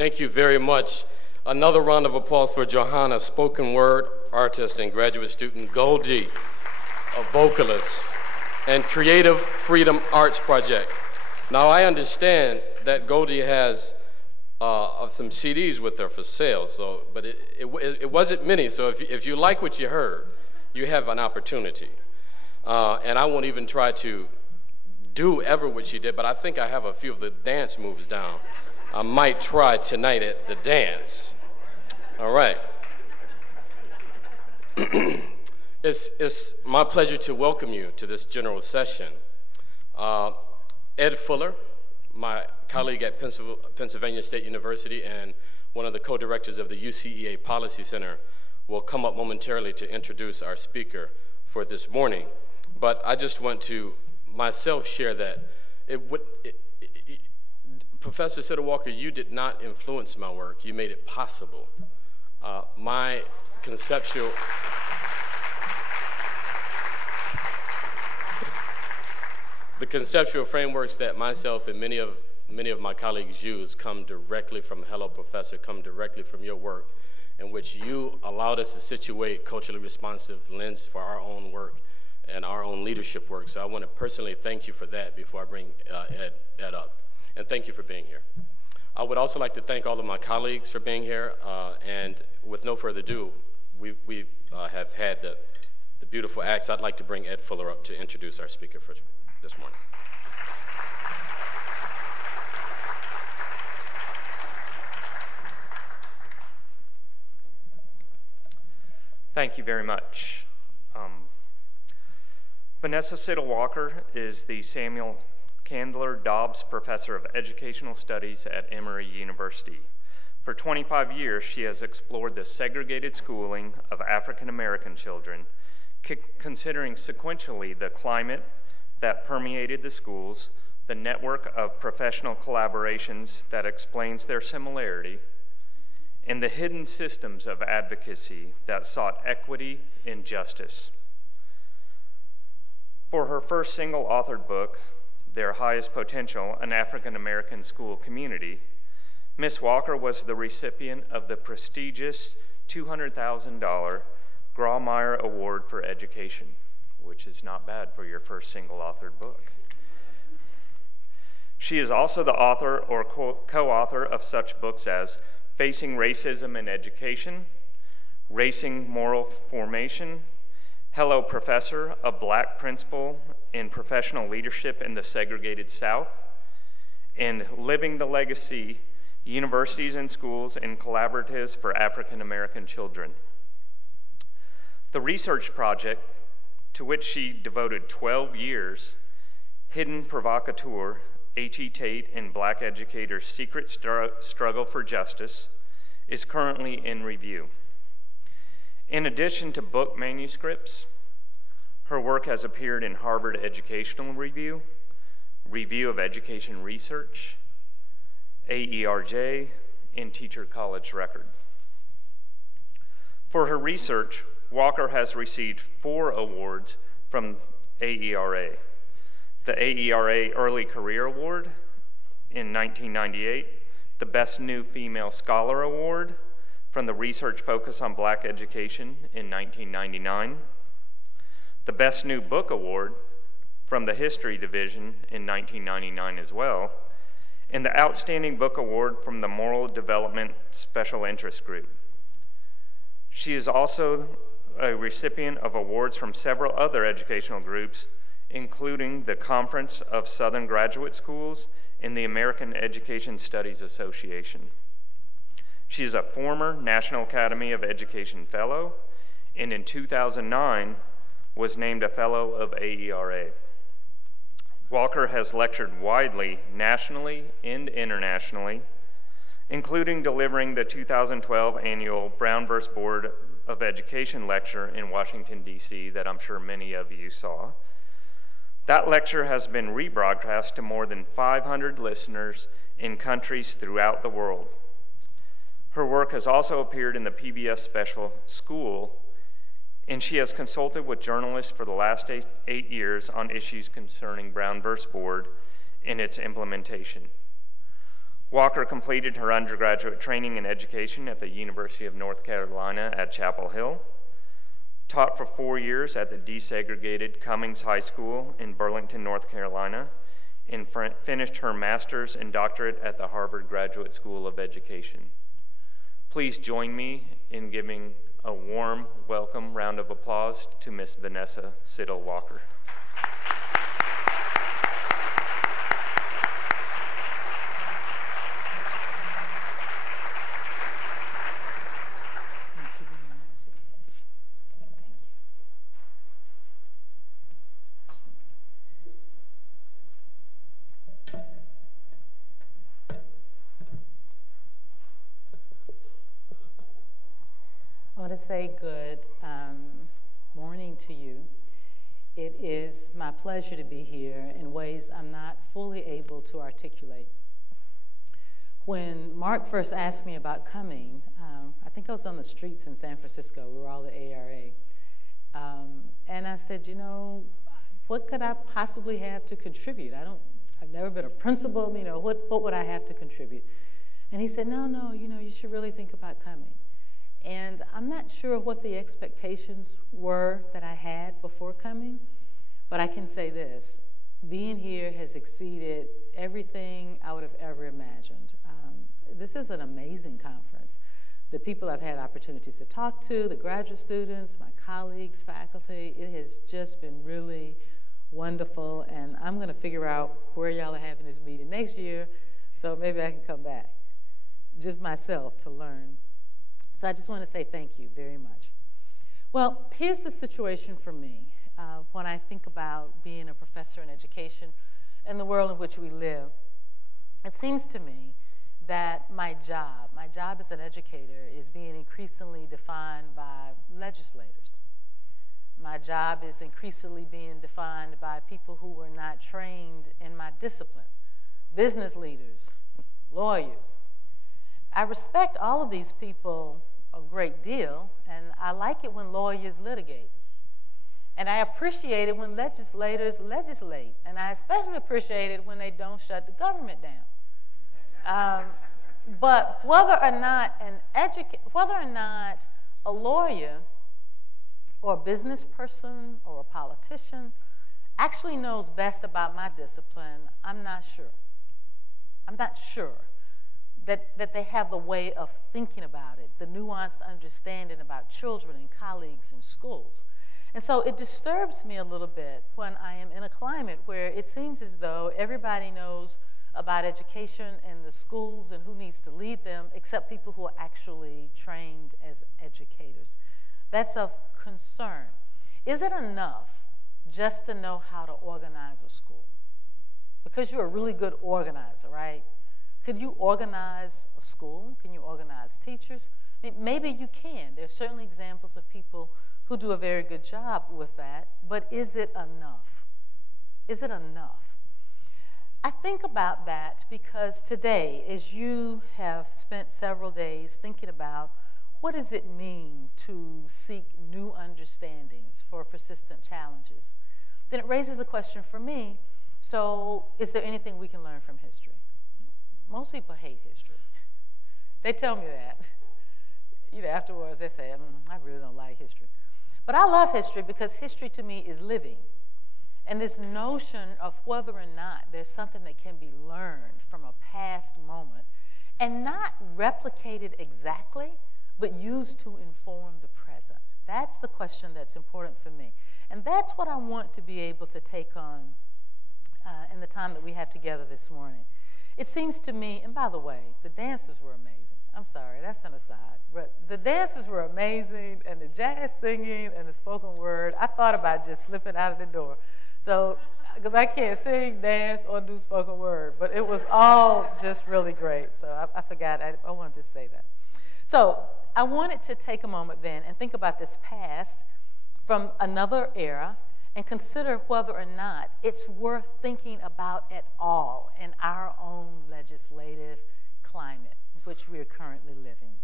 Thank you very much. Another round of applause for Johanna, spoken word artist and graduate student, Goldie, a vocalist, and Creative Freedom Arts Project. Now I understand that Goldie has some CDs with her for sale, but it wasn't many, so if you like what you heard, you have an opportunity. And I won't even try to do ever what she did, but I think I have a few of the dance moves down. I might try tonight at the dance. All right. It's my pleasure to welcome you to this general session. Ed Fuller, my colleague at Pennsylvania State University and one of the co-directors of the UCEA Policy Center, will come up momentarily to introduce our speaker for this morning. But I just want to myself share that Professor Siddle Walker, you did not influence my work, you made it possible. My conceptual, the conceptual frameworks that myself and many of my colleagues use come directly from Hello Professor, come directly from your work, in which you allowed us to situate culturally responsive lens for our own work and our own leadership work. So I want to personally thank you for that before I bring Ed up. And thank you for being here. I would also like to thank all of my colleagues for being here. And with no further ado, we have had the beautiful acts. I'd like to bring Ed Fuller up to introduce our speaker for this morning. Thank you very much. Vanessa Siddle Walker is the Samuel Candler Dobbs Professor of Educational Studies at Emory University. For 25 years, she has explored the segregated schooling of African American children, considering sequentially the climate that permeated the schools, the network of professional collaborations that explains their similarity, and the hidden systems of advocacy that sought equity and justice. For her first single-authored book, Their Highest Potential, An African American School Community, Ms. Walker was the recipient of the prestigious $200,000 Grawemeyer Award for Education, which is not bad for your first single-authored book. She is also the author or co-author of such books as Facing Racism in Education, Racing Moral Formation, Hello Professor, A Black Principal in Professional Leadership in the Segregated South, and Living the Legacy, Universities and Schools and Collaboratives for African American Children. The research project, to which she devoted 12 years, Hidden Provocateur, H.E. Tate and Black Educators' Secret Struggle for Justice, is currently in review. In addition to book manuscripts, her work has appeared in Harvard Educational Review, Review of Education Research, AERJ, and Teacher College Record. For her research, Walker has received 4 awards from AERA. The AERA Early Career Award in 1998, the Best New Female Scholar Award from the Research Focus on Black Education in 1999, the Best New Book Award from the History Division in 1999 as well, and the Outstanding Book Award from the Moral Development Special Interest Group. She is also a recipient of awards from several other educational groups, including the Conference of Southern Graduate Schools and the American Education Studies Association. She is a former National Academy of Education Fellow, and in 2009 was named a Fellow of AERA. Walker has lectured widely, nationally and internationally, including delivering the 2012 annual Brown vs. Board of Education lecture in Washington, D.C. that I'm sure many of you saw. That lecture has been rebroadcast to more than 500 listeners in countries throughout the world. Her work has also appeared in the PBS special School, and she has consulted with journalists for the last 8 years on issues concerning Brown vs. Board and its implementation. Walker completed her undergraduate training in education at the University of North Carolina at Chapel Hill, taught for 4 years at the desegregated Cummings High School in Burlington, North Carolina, and finished her master's and doctorate at the Harvard Graduate School of Education. Please join me in giving a warm welcome round of applause to Miss Vanessa Siddle Walker. I want to say good morning to you. It is my pleasure to be here in ways I'm not fully able to articulate. When Mark first asked me about coming, I think I was on the streets in San Francisco. We were all the ARA. And I said, you know, what could I possibly have to contribute? I've never been a principal, you know, what would I have to contribute? And he said, no, you know, you should really think about coming. And I'm not sure what the expectations were that I had before coming, but I can say this. Being here has exceeded everything I would have ever imagined. This is an amazing conference. The people I've had opportunities to talk to, the graduate students, my colleagues, faculty, it has just been really wonderful, and I'm going to figure out where y'all are having this meeting next year, so maybe I can come back, just myself, to learn. So I just want to say thank you very much. Well, here's the situation for me when I think about being a professor in education and the world in which we live. It seems to me that my job as an educator is being increasingly defined by legislators. My job is increasingly being defined by people who were not trained in my discipline, business leaders, lawyers. I respect all of these people a great deal, and I like it when lawyers litigate. And I appreciate it when legislators legislate, and I especially appreciate it when they don't shut the government down. But whether or not a lawyer or a business person or a politician actually knows best about my discipline, I'm not sure. I'm not sure that they have the way of thinking about it, the nuanced understanding about children and colleagues in schools. And so it disturbs me a little bit when I am in a climate where it seems as though everybody knows about education and the schools and who needs to lead them, except people who are actually trained as educators. That's of concern. Is it enough just to know how to organize a school? Because you're a really good organizer, right? Could you organize a school? Can you organize teachers? Maybe you can. There's certainly examples of people who do a very good job with that, but is it enough? Is it enough? I think about that because today, as you have spent several days thinking about what does it mean to seek new understandings for persistent challenges, then it raises the question for me, so is there anything we can learn from history? Most people hate history. They tell me that. You know, afterwards they say, I really don't like history. But I love history because history to me is living. And this notion of whether or not there's something that can be learned from a past moment and not replicated exactly, but used to inform the present. That's the question that's important for me. And that's what I want to be able to take on in the time that we have together this morning. It seems to me, and by the way, the dances were amazing. I'm sorry, that's an aside. But the dances were amazing, and the jazz singing and the spoken word, I thought about just slipping out of the door. So, because I can't sing, dance, or do spoken word, but it was all just really great. So I forgot, I wanted to say that. So I wanted to take a moment then and think about this past from another era and consider whether or not it's worth thinking about at all in our own legislative climate in which we are currently living.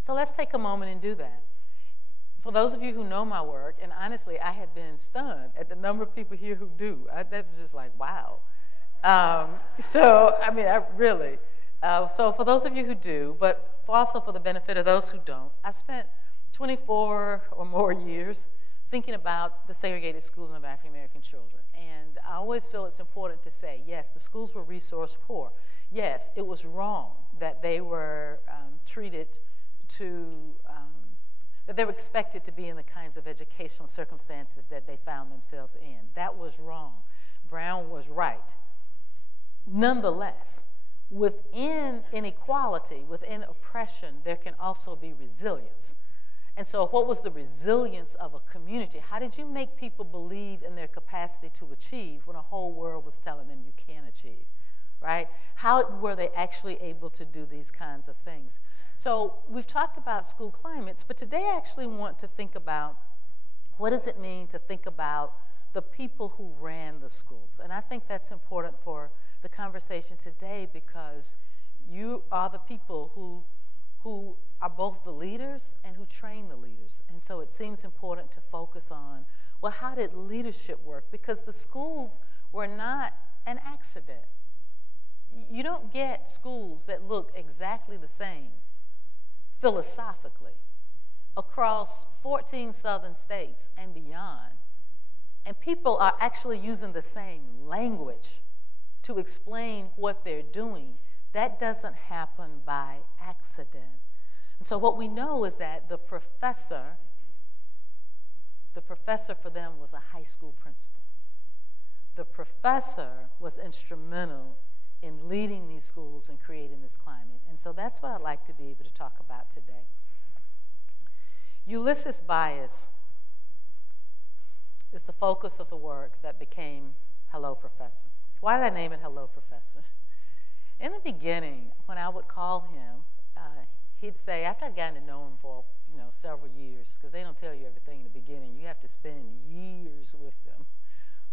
So let's take a moment and do that. For those of you who know my work, and honestly, I have been stunned at the number of people here who do. That was just like, wow. So, I mean, so for those of you who do, but also for the benefit of those who don't, I spent 24 or more years thinking about the segregated schooling of African American children. And I always feel it's important to say, yes, the schools were resource poor. Yes, it was wrong that they were that they were expected to be in the kinds of educational circumstances that they found themselves in. That was wrong. Brown was right. Nonetheless, within inequality, within oppression, there can also be resilience. And so what was the resilience of a community? How did you make people believe in their capacity to achieve when a whole world was telling them you can't achieve, right? How were they actually able to do these kinds of things? So we've talked about school climates, but today I actually want to think about what does it mean to think about the people who ran the schools. And I think that's important for the conversation today because you are the people who are both the leaders and who train the leaders. And so it seems important to focus on, well, how did leadership work? Because the schools were not an accident. You don't get schools that look exactly the same philosophically across 14 southern states and beyond. And people are actually using the same language to explain what they're doing. That doesn't happen by accident. And so what we know is that the professor for them was a high school principal. The professor was instrumental in leading these schools and creating this climate. And so that's what I'd like to be able to talk about today. Ulysses' bias is the focus of the work that became Hello, Professor. Why did I name it Hello, Professor? In the beginning, when I would call him, he'd say, after I'd gotten to know him for several years, because they don't tell you everything in the beginning, you have to spend years with them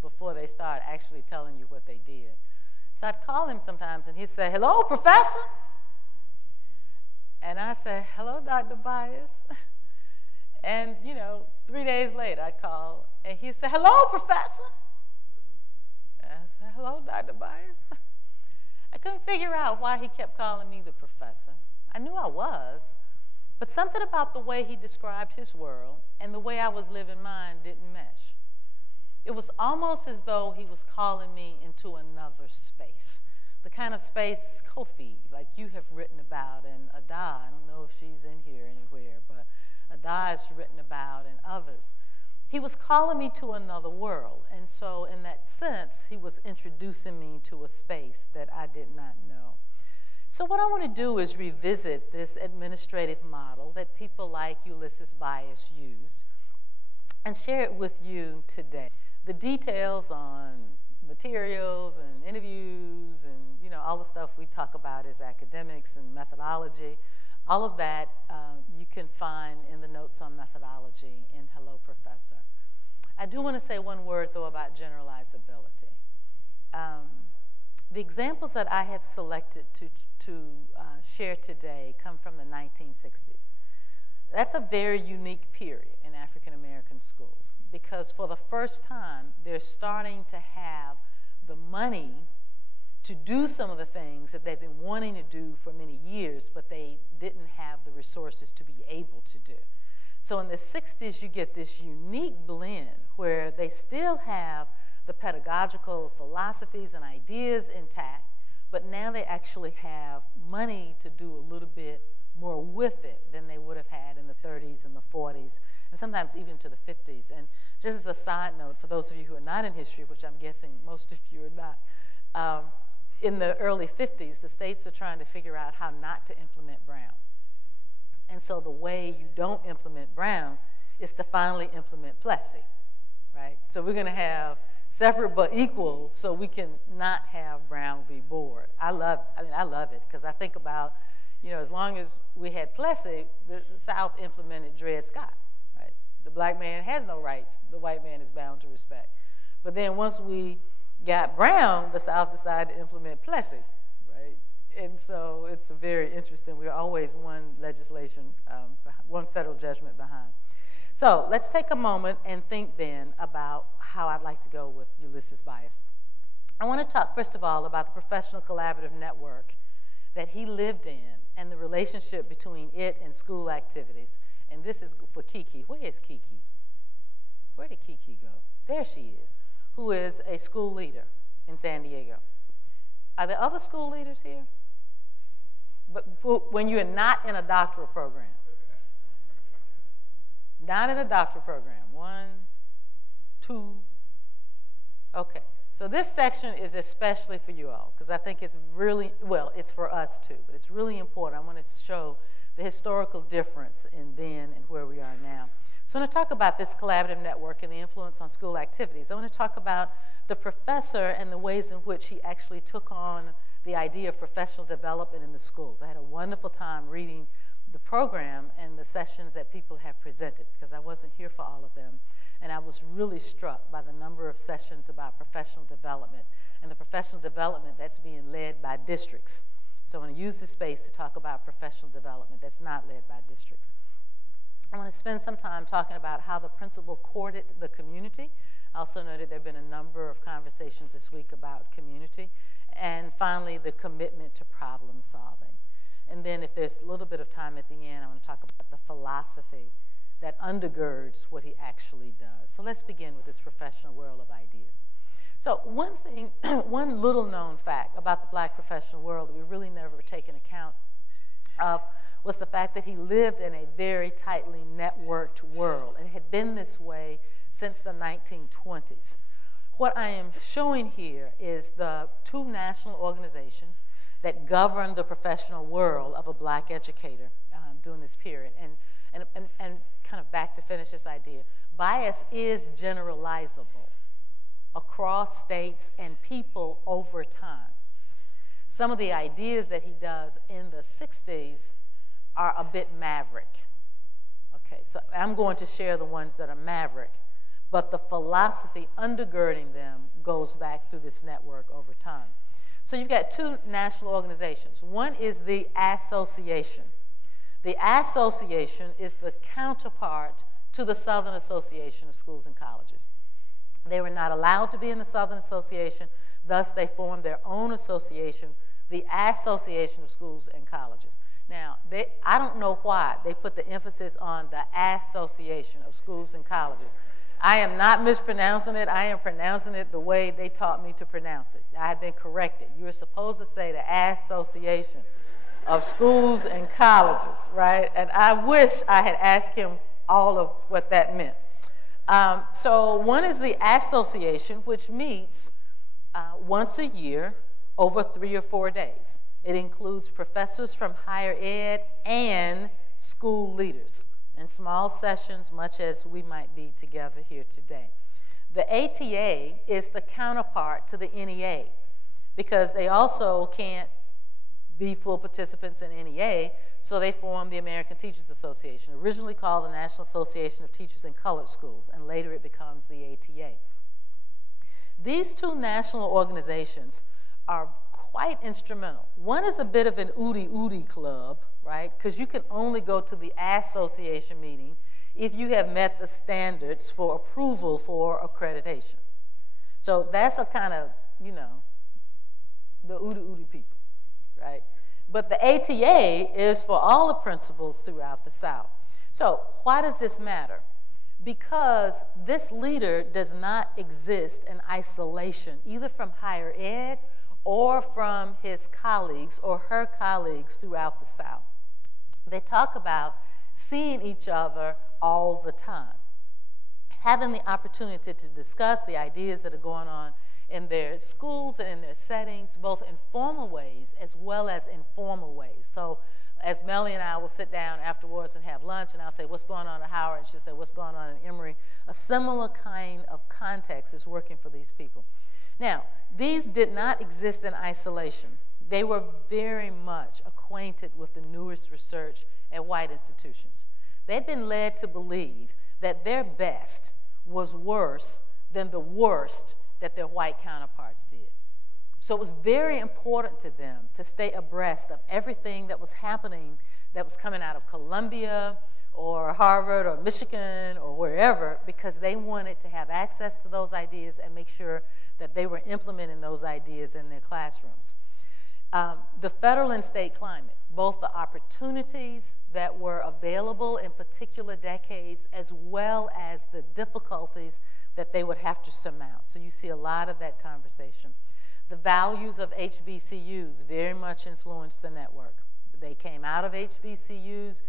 before they start actually telling you what they did. So I'd call him sometimes and he'd say, hello, Professor? And I'd say, hello, Dr. Bias. And 3 days later I'd call and he'd say, hello, Professor? And I said, hello, Dr. Bias. I couldn't figure out why he kept calling me the professor. I knew I was, but something about the way he described his world and the way I was living mine didn't mesh. It was almost as though he was calling me into another space, the kind of space, Kofi, like you have written about, and Ada, I don't know if she's in here anywhere, but Ada has written about, and others. He was calling me to another world, and so in that sense, he was introducing me to a space that I did not know. So what I want to do is revisit this administrative model that people like Ulysses Bias used and share it with you today. The details on materials and interviews and all the stuff we talk about as academics and methodology, all of that you can find in the notes on methodology in Hello, Professor. I do want to say one word, though, about generalizability. The examples that I have selected to share today come from the 1960s. That's a very unique period in African American schools because for the first time, they're starting to have the money to do some of the things that they've been wanting to do for many years, but they didn't have the resources to be able to do. So in the 60s, you get this unique blend where they still have the pedagogical philosophies and ideas intact, but now they actually have money to do a little bit more with it than they would have had in the 30s and the 40s, and sometimes even to the 50s. And just as a side note, for those of you who are not in history, which I'm guessing most of you are not, in the early 50s, the states are trying to figure out how not to implement Brown. And so the way you don't implement Brown is to finally implement Plessy, right? So we're going to have separate but equal so we can not have Brown v. Board. I love it because I think about, as long as we had Plessy, the South implemented Dred Scott, right? The black man has no rights. The white man is bound to respect. But then once we got Brown, the South decided to implement Plessy, right? And so it's very interesting. We're always one legislation, one federal judgment behind. So let's take a moment and think then about how I'd like to go with Ulysses Bias. I want to talk, first of all, about the professional collaborative network that he lived in and the relationship between it and school activities. And this is for Kiki. Where is Kiki? Where did Kiki go? There she is, who is a school leader in San Diego. Are there other school leaders here? But when you're not in a doctoral program. Not in a doctoral program. 1, 2. Okay. So this section is especially for you all, because I think it's really, well, it's for us too, but it's really important. I want to show the historical difference in then and where we are now. So I'm going to talk about this collaborative network and the influence on school activities. I want to talk about the professor and the ways in which he actually took on the idea of professional development in the schools. I had a wonderful time reading the program and the sessions that people have presented, because I wasn't here for all of them. And I was really struck by the number of sessions about professional development and the professional development that's being led by districts. So I want to use this space to talk about professional development that's not led by districts. I want to spend some time talking about how the principal courted the community. I also noted there have been a number of conversations this week about community. And finally, the commitment to problem solving. And then if there's a little bit of time at the end, I want to talk about the philosophy that undergirds what he actually does. So let's begin with this professional world of ideas. So one thing, one little known fact about the Black professional world that we really never taken account of was the fact that he lived in a very tightly networked world, and it had been this way since the 1920s. What I am showing here is the 2 national organizations that govern the professional world of a Black educator during this period. And kind of back to finish this idea, bias is generalizable across states and people over time. Some of the ideas that he does in the 60s are a bit maverick. Okay, so I'm going to share the ones that are maverick, but the philosophy undergirding them goes back through this network over time. So you've got 2 national organizations. One is the Association. The Association is the counterpart to the Southern Association of Schools and Colleges. They were not allowed to be in the Southern Association, thus they formed their own association, the Association of Schools and Colleges. Now, I don't know why they put the emphasis on the Association of Schools and Colleges. I am not mispronouncing it. I am pronouncing it the way they taught me to pronounce it. I have been corrected. You are supposed to say the Association of Schools and Colleges, right? And I wish I had asked him all of what that meant. So one is the Association, which meets once a year over 3 or 4 days. It includes professors from higher ed and school leaders in small sessions, much as we might be together here today. The ATA is the counterpart to the NEA, because they also can't be full participants in NEA, so they formed the American Teachers Association, originally called the National Association of Teachers in Colored Schools, and later it becomes the ATA. These 2 national organizations are quite instrumental. One is a bit of an Udi club, right? Because you can only go to the association meeting if you have met the standards for approval for accreditation. So that's a kind of, you know, the Udi people, right? But the ATA is for all the principals throughout the South. So why does this matter? Because this leader does not exist in isolation, either from higher ed or from his colleagues or her colleagues throughout the South. They talk about seeing each other all the time, having the opportunity to discuss the ideas that are going on in their schools and in their settings, both in formal ways as well as informal ways. So as Melanie and I will sit down afterwards and have lunch, and I'll say, what's going on at Howard? And she'll say, what's going on in Emory? A similar kind of context is working for these people. Now, these did not exist in isolation. They were very much acquainted with the newest research at white institutions. They'd been led to believe that their best was worse than the worst that their white counterparts did. So it was very important to them to stay abreast of everything that was happening, that was coming out of Columbia, or Harvard or Michigan or wherever, because they wanted to have access to those ideas and make sure that they were implementing those ideas in their classrooms. The federal and state climate, both the opportunities that were available in particular decades as well as the difficulties that they would have to surmount. So you see a lot of that conversation. The values of HBCUs very much influenced the network. They came out of HBCUs.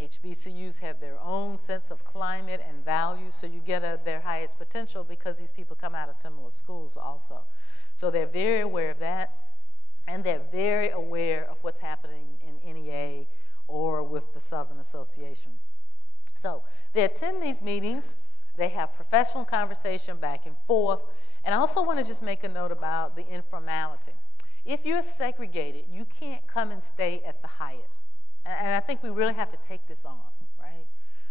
HBCUs have their own sense of climate and values, so you get their highest potential because these people come out of similar schools also. So they're very aware of that, and they're very aware of what's happening in NEA or with the Southern Association. So they attend these meetings. They have professional conversation back and forth. And I also want to just make a note about the informality. If you're segregated, you can't come and stay at the Hyatt. And I think we really have to take this on, right?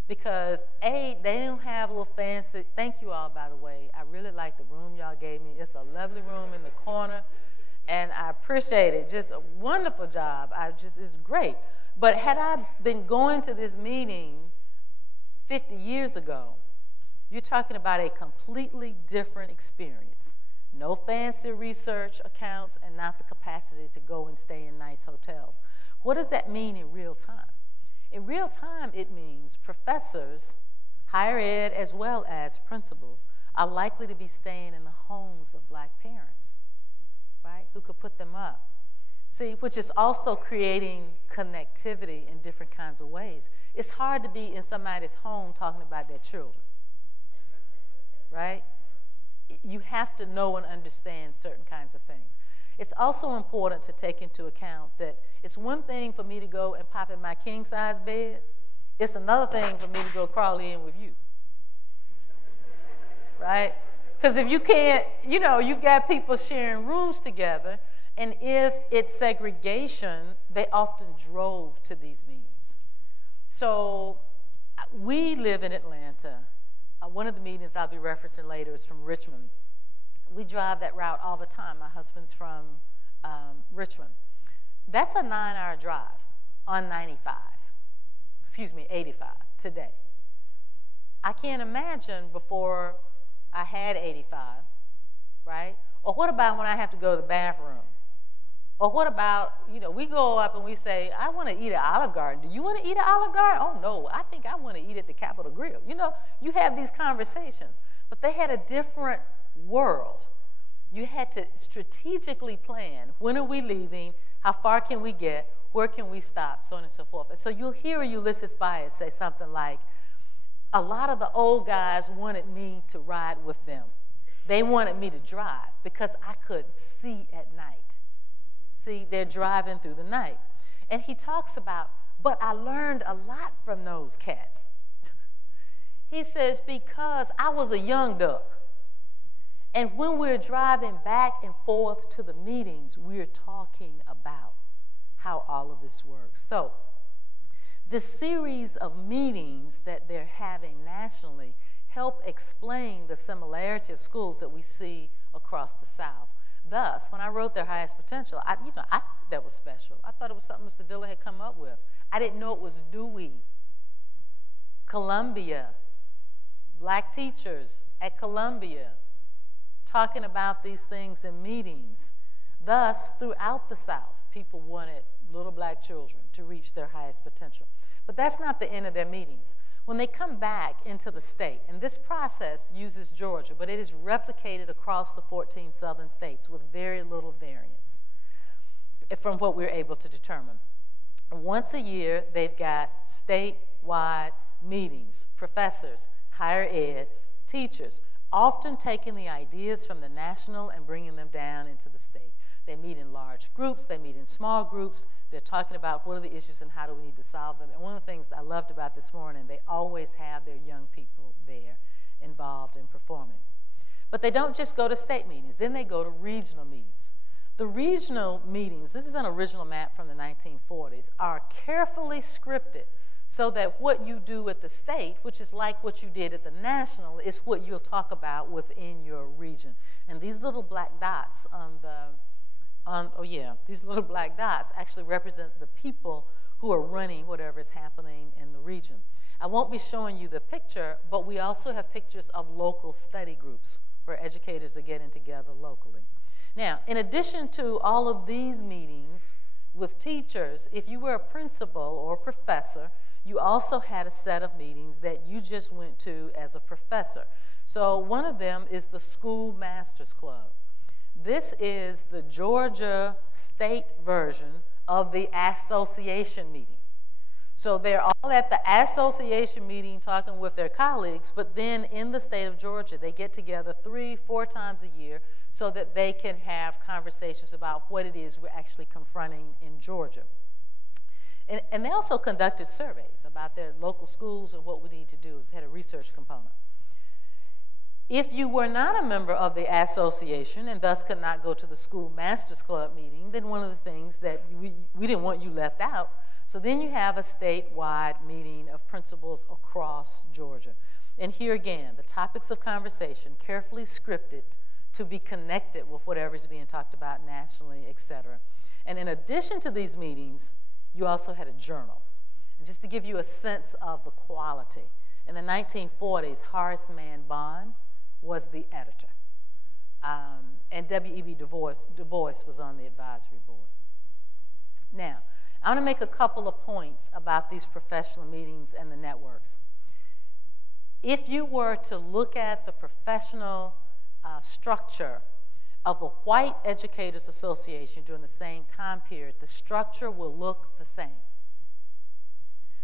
Because A, they don't have a little fancy, thank you all, by the way. I really like the room y'all gave me. It's a lovely room in the corner, and I appreciate it. Just a wonderful job. It's great. But had I been going to this meeting 50 years ago, you're talking about a completely different experience. No fancy research accounts and not the capacity to go and stay in nice hotels. What does that mean in real time? In real time, it means professors, higher ed as well as principals, are likely to be staying in the homes of black parents, right, who could put them up. See, which is also creating connectivity in different kinds of ways. It's hard to be in somebody's home talking about their children, right? You have to know and understand certain kinds of things. It's also important to take into account that it's one thing for me to go and pop in my king-size bed. It's another thing for me to go crawl in with you, right? Because if you can't, you know, you've got people sharing rooms together, and if it's segregation, they often drove to these meetings. So we live in Atlanta. One of the meetings I'll be referencing later is from Richmond. We drive that route all the time. My husband's from Richmond. That's a 9-hour drive on 85 today. I can't imagine before I had 85, right? Or what about when I have to go to the bathroom? Or what about, you know, we go up and we say, I want to eat at Olive Garden. Do you want to eat at Olive Garden? Oh, no, I think I want to eat at the Capitol Grill. You know, you have these conversations. But they had a different world. You had to strategically plan. When are we leaving? How far can we get? Where can we stop? So on and so forth. And so you'll hear Ulysses Bias say something like, a lot of the old guys wanted me to ride with them. They wanted me to drive because I could see at night. See, they're driving through the night. And he talks about, but I learned a lot from those cats. He says, because I was a young duck. And when we're driving back and forth to the meetings, we're talking about how all of this works. So this series of meetings that they're having nationally help explain the similarity of schools that we see across the South. Thus, when I wrote Their Highest Potential, I thought that was special. I thought it was something Mr. Diller had come up with. I didn't know it was Dewey, Columbia, black teachers at Columbia, talking about these things in meetings. Thus, throughout the South, people wanted little black children to reach their highest potential. But that's not the end of their meetings. When they come back into the state, and this process uses Georgia, but it is replicated across the 14 southern states with very little variance from what we're able to determine. Once a year, they've got statewide meetings, professors, higher ed, teachers, often taking the ideas from the national and bringing them down into the state. They meet in large groups, they meet in small groups, they're talking about what are the issues and how do we need to solve them. And one of the things that I loved about this morning, they always have their young people there involved in performing. But they don't just go to state meetings, then they go to regional meetings. The regional meetings, this is an original map from the 1940s, are carefully scripted so that what you do at the state, which is like what you did at the national, is what you'll talk about within your region. And these little black dots on the, these little black dots actually represent the people who are running whatever is happening in the region. I won't be showing you the picture, but we also have pictures of local study groups where educators are getting together locally. Now, in addition to all of these meetings with teachers, if you were a principal or a professor, you also had a set of meetings that you just went to as a professor. So one of them is the School Masters Club. This is the Georgia state version of the association meeting. So they're all at the association meeting talking with their colleagues, but then in the state of Georgia, they get together 3-4 times a year so that they can have conversations about what it is we're actually confronting in Georgia. And they also conducted surveys about their local schools and what we need to do. It had a research component. If you were not a member of the association and thus could not go to the School Masters Club meeting, then one of the things that we didn't want you left out. So then you have a statewide meeting of principals across Georgia. And here again, the topics of conversation carefully scripted to be connected with whatever is being talked about nationally, et cetera. And in addition to these meetings, you also had a journal. And just to give you a sense of the quality, in the 1940s, Horace Mann Bond was the editor. And W.E.B. Du Bois was on the advisory board. Now, I want to make a couple of points about these professional meetings and the networks. If you were to look at the professional structure of a white educators association during the same time period, the structure will look the same.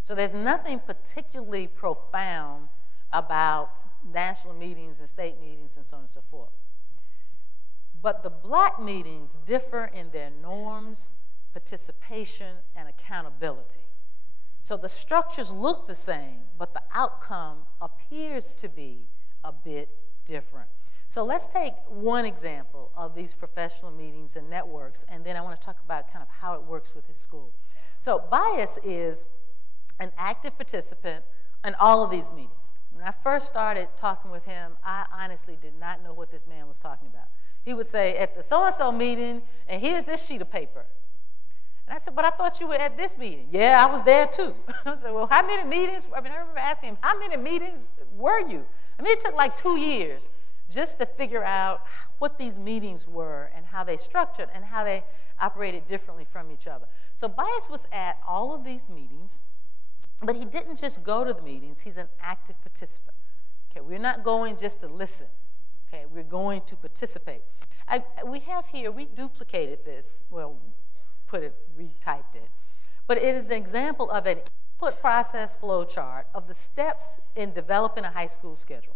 So there's nothing particularly profound about national meetings and state meetings and so on and so forth. But the black meetings differ in their norms, participation, and accountability. So the structures look the same, but the outcome appears to be a bit different. So let's take one example of these professional meetings and networks, and then I want to talk about kind of how it works with his school. So Bias is an active participant in all of these meetings. When I first started talking with him, I honestly did not know what this man was talking about. He would say, at the so-and-so meeting, and here's this sheet of paper. And I said, but I thought you were at this meeting. Yeah, I was there too. I said, well, how many meetings? I remember asking him, how many meetings were you? It took like 2 years just to figure out what these meetings were and how they structured and how they operated differently from each other. So Bias was at all of these meetings, but he didn't just go to the meetings. He's an active participant. Okay, we're not going just to listen. Okay, we're going to participate. We have here, we duplicated this, well, retyped it. But it is an example of an input process flow chart of the steps in developing a high school schedule.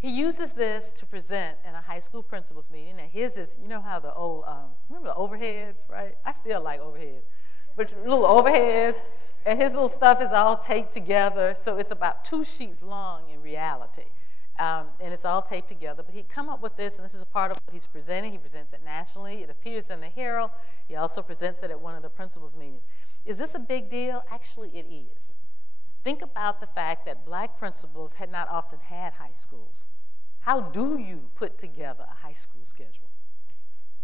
He uses this to present in a high school principals meeting, and his is, you know how the old, remember the overheads, right? I still like overheads. But little overheads, and his little stuff is all taped together, so it's about 2 sheets long in reality. And it's all taped together, but he'd come up with this, and this is a part of what he's presenting. He presents it nationally. It appears in the Herald. He also presents it at one of the principals' meetings. Is this a big deal? Actually, it is. Think about the fact that black principals had not often had high schools. How do you put together a high school schedule,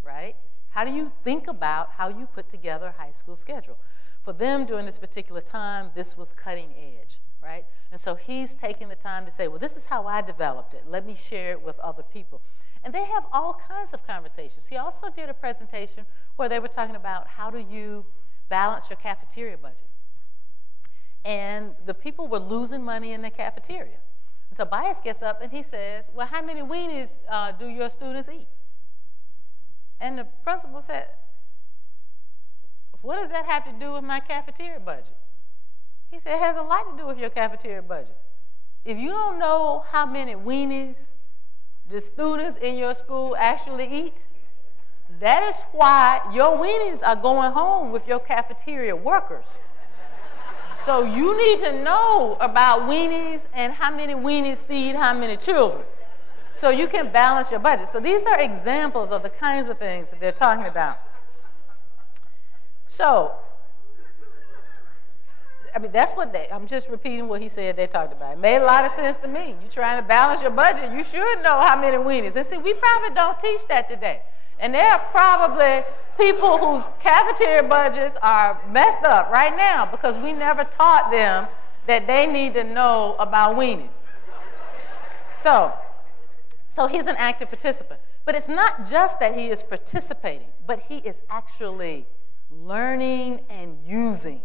right? How do you think about how you put together a high school schedule? For them, during this particular time, this was cutting edge, right? And so he's taking the time to say, well, this is how I developed it. Let me share it with other people. And they have all kinds of conversations. He also did a presentation where they were talking about how do you balance your cafeteria budget. And the people were losing money in the cafeteria. And so Bias gets up and he says, well, how many weenies do your students eat? And the principal said, what does that have to do with my cafeteria budget? He said, it has a lot to do with your cafeteria budget. If you don't know how many weenies the students in your school actually eat, that is why your weenies are going home with your cafeteria workers. So you need to know about weenies and how many weenies feed how many children, so you can balance your budget. So these are examples of the kinds of things that they're talking about. So, that's what I'm just repeating what he said they talked about. It made a lot of sense to me. You're trying to balance your budget, you should know how many weenies. And see, we probably don't teach that today. And there are probably people whose cafeteria budgets are messed up right now because we never taught them that they need to know about weenies. So he's an active participant. But it's not just that he is participating, but he is actually learning and using,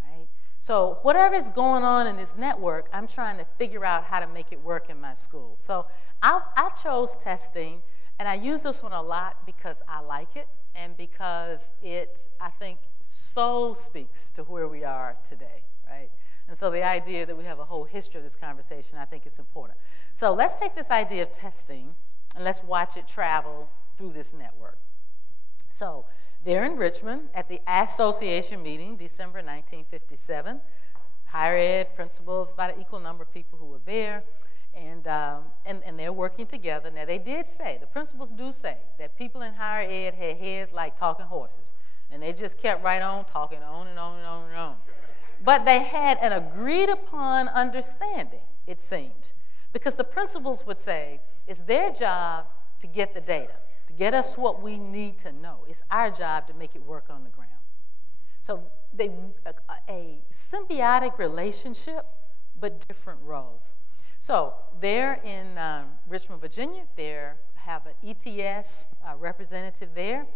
right? So whatever is going on in this network, I'm trying to figure out how to make it work in my school. So I chose testing, and I use this one a lot because I like it and because it, I think, so speaks to where we are today, right? And so the idea that we have a whole history of this conversation, I think is important. So let's take this idea of testing and let's watch it travel through this network. So they're in Richmond at the association meeting, December 1957. Higher ed principals, about an equal number of people who were there, and they're working together. Now they did say, the principals do say, that people in higher ed had heads like talking horses, and they just kept right on talking on and on and on and on. But they had an agreed upon understanding, it seemed, because the principals would say, it's their job to get the data, to get us what we need to know. It's our job to make it work on the ground. So a symbiotic relationship, but different roles. So they're in Richmond, Virginia. They have an ETS representative there,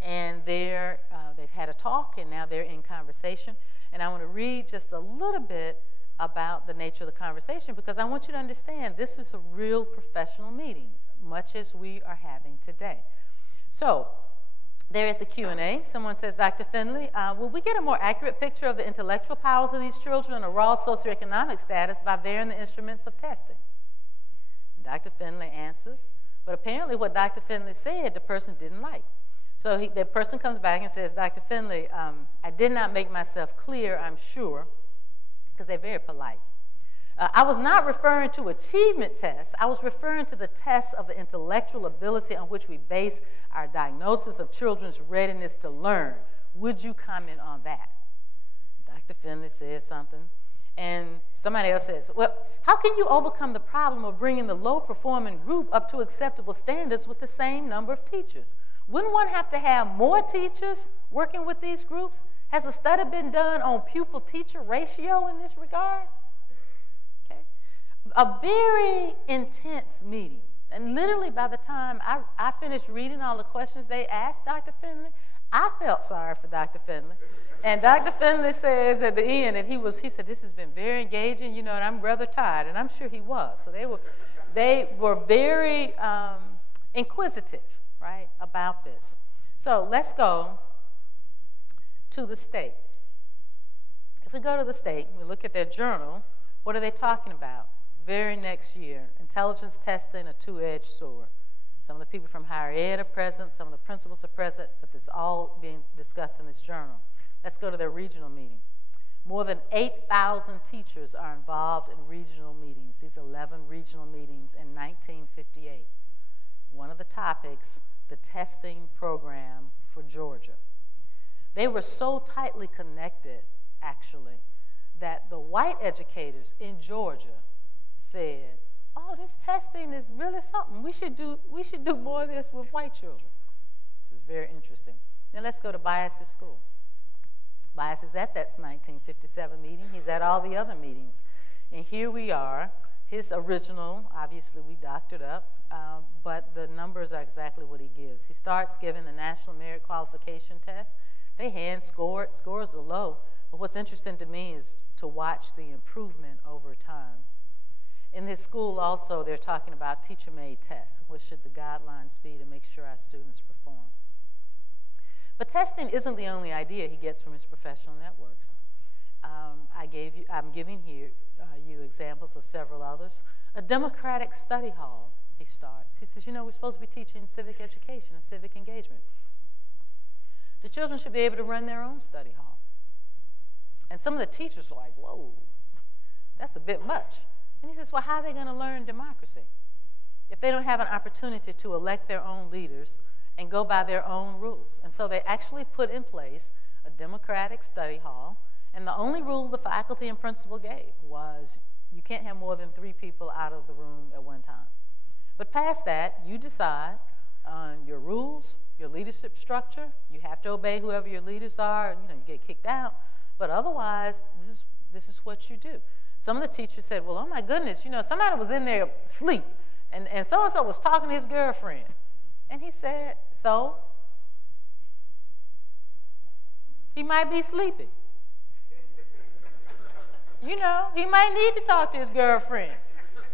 and they've had a talk, and now they're in conversation. And I want to read just a little bit about the nature of the conversation because I want you to understand this is a real professional meeting, much as we are having today. So they're at the Q&A. Someone says, Dr. Finley, will we get a more accurate picture of the intellectual powers of these children and a raw socioeconomic status by varying the instruments of testing? And Dr. Finley answers, but apparently what Dr. Finley said, the person didn't like. So the person comes back and says, Dr. Finley, I did not make myself clear, I'm sure, because they're very polite. I was not referring to achievement tests. I was referring to the tests of the intellectual ability on which we base our diagnosis of children's readiness to learn. Would you comment on that? Dr. Finley says something, and somebody else says, well, how can you overcome the problem of bringing the low-performing group up to acceptable standards with the same number of teachers? Wouldn't one have to have more teachers working with these groups? Has a study been done on pupil-teacher ratio in this regard? Okay. A very intense meeting. And literally by the time I finished reading all the questions they asked Dr. Finley, I felt sorry for Dr. Finley. And Dr. Finley says at the end that he said, this has been very engaging, and I'm rather tired. And I'm sure he was. So they were very inquisitive, right, about this. So let's go to the state. If we go to the state, we look at their journal, what are they talking about? Very next year, intelligence testing, a two-edged sword. Some of the people from higher ed are present, some of the principals are present, but it's all being discussed in this journal. Let's go to their regional meeting. More than 8,000 teachers are involved in regional meetings, these 11 regional meetings in 1958. One of the topics, the testing program for Georgia. They were so tightly connected, actually, that the white educators in Georgia said, oh, this testing is really something. We should do more of this with white children. This is very interesting. Now let's go to Bias's school. Bias is at that 1957 meeting. He's at all the other meetings. And here we are. His original, obviously we doctored up, but the numbers are exactly what he gives. He starts giving the National Merit Qualification Test. They hand score it. Scores are low. But what's interesting to me is to watch the improvement over time. In this school also, they're talking about teacher-made tests. What should the guidelines be to make sure our students perform? But testing isn't the only idea he gets from his professional networks. I'm giving here you examples of several others. A democratic study hall, he starts. He says, we're supposed to be teaching civic education and civic engagement. The children should be able to run their own study hall. And some of the teachers are like, whoa, that's a bit much. And he says, well, how are they going to learn democracy if they don't have an opportunity to elect their own leaders and go by their own rules? And so they actually put in place a democratic study hall, and the only rule the faculty and principal gave was you can't have more than 3 people out of the room at one time. But past that, you decide your rules, your leadership structure. You have to obey whoever your leaders are, and you get kicked out. But otherwise, this is what you do. Some of the teachers said, well, oh my goodness, somebody was in there asleep, and so-and-so was talking to his girlfriend. And he said, so? He might be sleepy. He might need to talk to his girlfriend.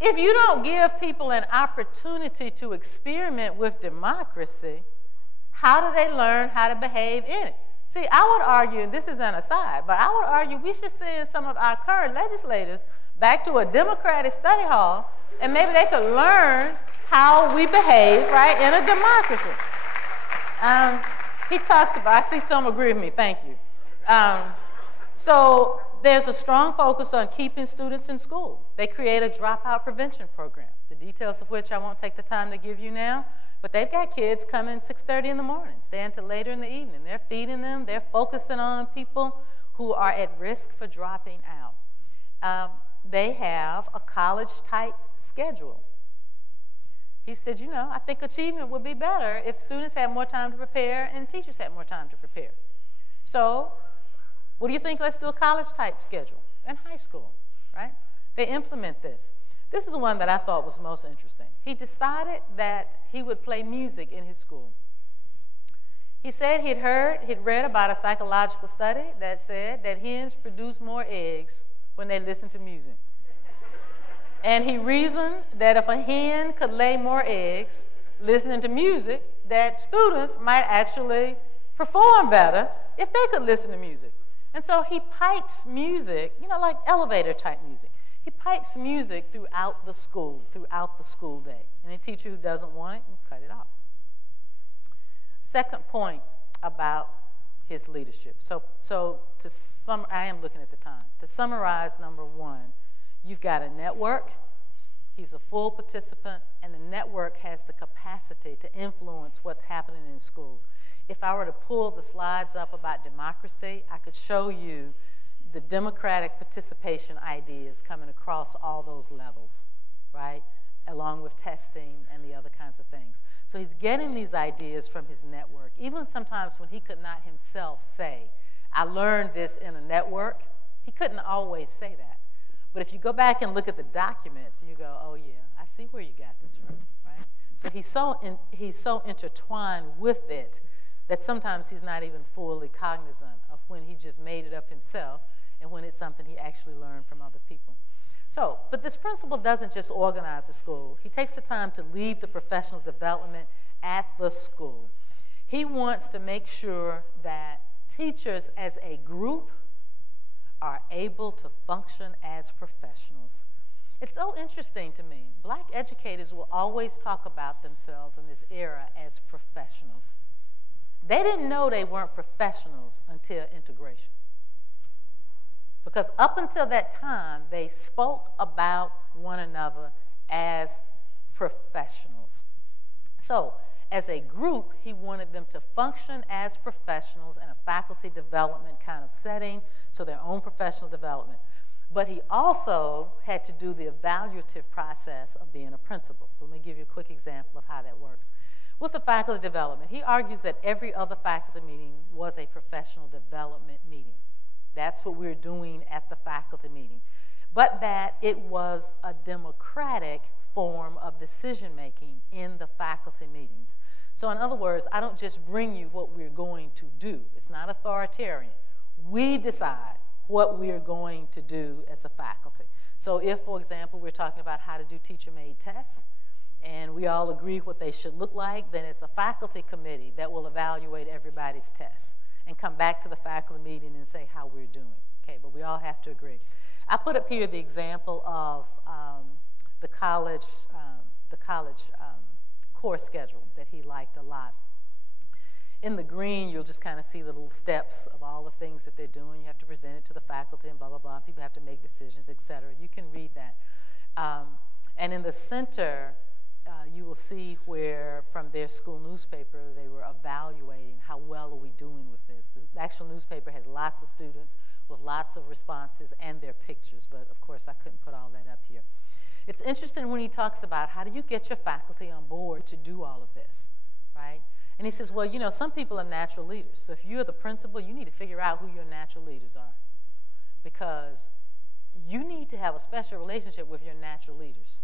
If you don't give people an opportunity to experiment with democracy, how do they learn how to behave in it? See, I would argue, and this is an aside, but I would argue we should send some of our current legislators back to a Democratic study hall, and maybe they could learn how we behave, right, in a democracy. He talks about, I see some agree with me, thank you. So there's a strong focus on keeping students in school. They create a dropout prevention program, the details of which I won't take the time to give you now, but they've got kids coming 6:30 in the morning, stay until later in the evening. They're feeding them, they're focusing on people who are at risk for dropping out. They have a college-type schedule. He said, I think achievement would be better if students had more time to prepare and teachers had more time to prepare. So, what do you think? Let's do a college-type schedule in high school, right? They implement this. This is the one that I thought was most interesting. He decided that he would play music in his school. He said he'd read about a psychological study that said that hens produce more eggs when they listen to music. And he reasoned that if a hen could lay more eggs listening to music, that students might actually perform better if they could listen to music. And so he pipes music, like elevator type music. He pipes music throughout the school day. And a teacher who doesn't want it, can cut it off. Second point about his leadership. I am looking at the time. To summarize, number one, you've got a network. He's a full participant, and the network has the capacity to influence what's happening in schools. If I were to pull the slides up about democracy, I could show you the democratic participation ideas coming across all those levels, right? Along with testing and the other kinds of things. So he's getting these ideas from his network, even sometimes when he could not himself say, I learned this in a network. He couldn't always say that. But if you go back and look at the documents, you go, oh yeah, I see where you got this from, right? So he's so intertwined with it that sometimes he's not even fully cognizant of when he just made it up himself and when it's something he actually learned from other people. So, but this principal doesn't just organize the school. He takes the time to lead the professional development at the school. He wants to make sure that teachers as a group are able to function as professionals. It's so interesting to me. Black educators will always talk about themselves in this era as professionals. They didn't know they weren't professionals until integration. Because up until that time, they spoke about one another as professionals. So, as a group, he wanted them to function as professionals in a faculty development kind of setting, so their own professional development. But he also had to do the evaluative process of being a principal. So let me give you a quick example of how that works. With the faculty development, he argues that every other faculty meeting was a professional development meeting. That's what we're doing at the faculty meeting. But that it was a democratic form of decision-making in the faculty meetings. So in other words, I don't just bring you what we're going to do. It's not authoritarian. We decide what we're going to do as a faculty. So if, for example, we're talking about how to do teacher-made tests, and we all agree what they should look like, then it's a faculty committee that will evaluate everybody's tests and come back to the faculty meeting and say how we're doing. Okay, but we all have to agree. I put up here the example of the college course schedule that he liked a lot. In the green, you'll just kind of see the little steps of all the things that they're doing. You have to present it to the faculty and blah, blah, blah. People have to make decisions, et cetera. You can read that. And in the center, you will see where, from their school newspaper, they were evaluating how well are we doing with this. The actual newspaper has lots of students with lots of responses and their pictures, but of course I couldn't put all that up here. It's interesting when he talks about how do you get your faculty on board to do all of this. right? And he says, well, you know, some people are natural leaders. So if you're the principal, you need to figure out who your natural leaders are, because you need to have a special relationship with your natural leaders,